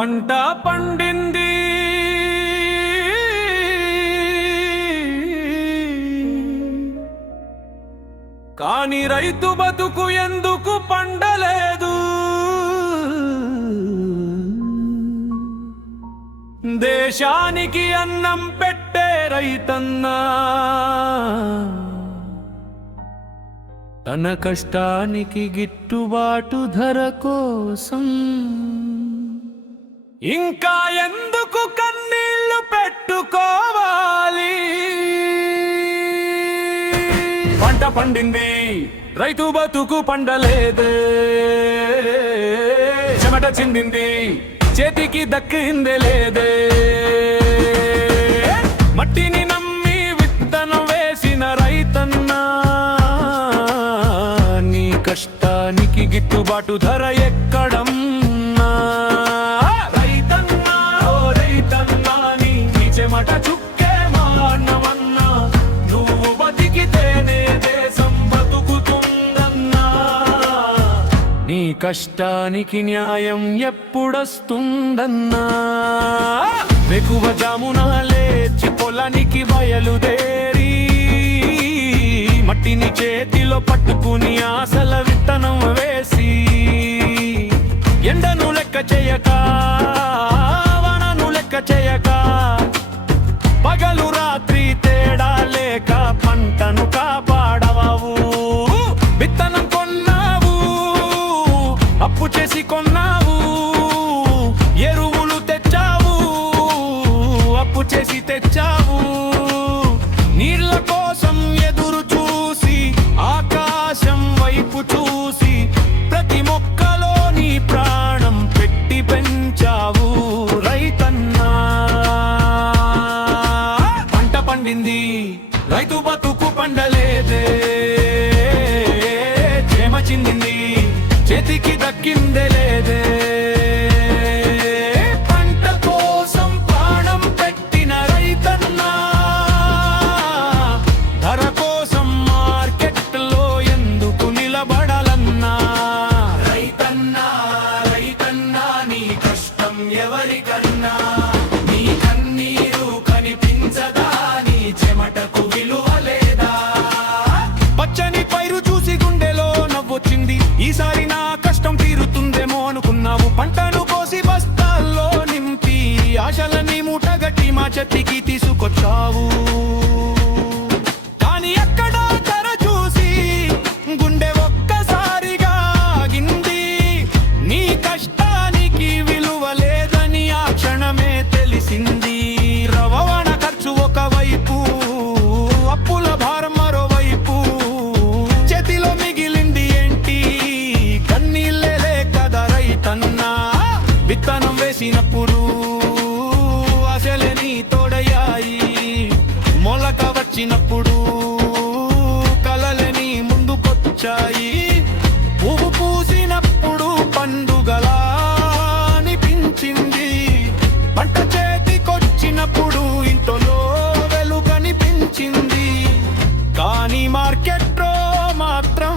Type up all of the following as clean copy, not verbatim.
పంట పండింది కాని రైతు బతుకు ఎందుకు పండలేదు? దేశానికి అన్నం పెట్టే రైతన్నా తన కష్టానికి గిట్టుబాటు ధర కోసం ఇంకా ఎందుకు కన్నీళ్లు పెట్టుకోవాలి? పంట పండింది రైతు బతుకు పండలేదే, చెమట చిందింది చేతికి దక్కిందే లేదే. మట్టిని నమ్మి విత్తనం వేసిన రైతన్నా నీ కష్టానికి గిట్టుబాటు ధర ఎక్కడన్నా? రైతన్నా ఓ రైతన్నా నీ చెమట చుక్కే మానవన్నా, నువ్వు బతికితేనే దేశం బతుకుతుందన్నా. నీ కష్టానికి న్యాయం ఎప్పుడొస్తుందన్నా? వెకువ జామున లేచి పొలానికి బయలుదేరి మట్టిని చేతిలో పట్టుకుని ఆశల విత్తనం వేసి ఎండను లెక్క చేయక వానను లెక్క చేయక పగలు రాత్రి తేడా లేక పంటను కాపాడవావు. విత్తనం కొన్నావు, అప్పు చేసి కొన్నావు, ఎరువులు తెచ్చావు, అప్పు చేసి తెచ్చావు. నీళ్ల కోసం ఎదురు చూసి ఆకాశం వైపు చూసి ప్రతి మొక్కలో నీ ప్రాణం పెట్టి పెంచావు రైతన్నా. పంట పండింది రైతు బతుకు పండలేదే, చేమ చిందింది చేతికి దక్కిందే లేదే. పంట కోసం ప్రాణం పెట్టిన రైతన్నా ధర కోసం మార్కెట్లో ఎందుకు నిలబడాలన్నా? రైతన్నా రైతన్నా నీ కష్టం ఎవరికన్నా? నీ కన్నీరు కనిపించదా? నీ చెమటకు విలువ లేదా? పచ్చని పైరు చూసి గుండెలో నవ్వొచ్చింది, ఈసారి నా కష్టం తీరుతుందేమో అనుకున్నావు. పంటను కోసి బస్తాల్లో నింపి ఆశలని మూటగట్టి మా చెట్టుకి తీసుకొచ్చావు. కానీ అక్కడ ధర చూసి గుండె ఒక్కసారిగా ఆగింది. నీ కష్టానికి విలువ లేదని ఆ క్షణమే తెలిసింది. రవాణ ఖర్చు ఒకవైపు, అప్పుల భారం మరోవైపు, చేతిలో మిగిలింది ఏంటి? కన్నీళ్ళే కదా రైతన్నా. విత్తనం వేసినప్పుడు ఆశలే నీ తోడయ్యాయి, మొలక వచ్చినప్పుడు కలలని ముందుకొచ్చాయి. పువ్వు పూసినప్పుడు పండుగలా అనిపించింది, పంట చేతికొచ్చినప్పుడు ఇంట్లో వెలుగనిపించింది. కానీ మార్కెట్లో మాత్రం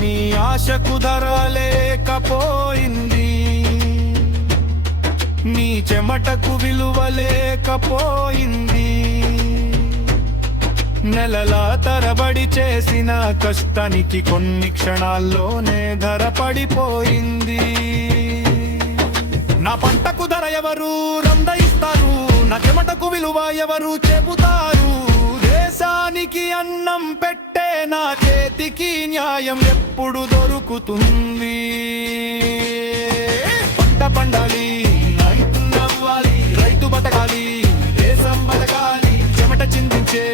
నీ ఆశకు ధర లేకపోయింది, నీ చెమటకు విలువ లేకపోయింది. నెలల తరబడి చేసిన కష్టానికి కొన్ని క్షణాల్లోనే ధర పడిపోయింది. నా పంటకు ధర ఎవరు రందయిస్తారు? నా చెమటకు విలువ ఎవరు చెబుతారు? దేశానికి అన్నం పెట్టే నా చేతికి న్యాయం ఎప్పుడు దొరుకుతుంది? పంట పండాలి, రైతు నవ్వాలి, రైతు బతకాలి, దేశం బతకాలి, చెమట చిందించే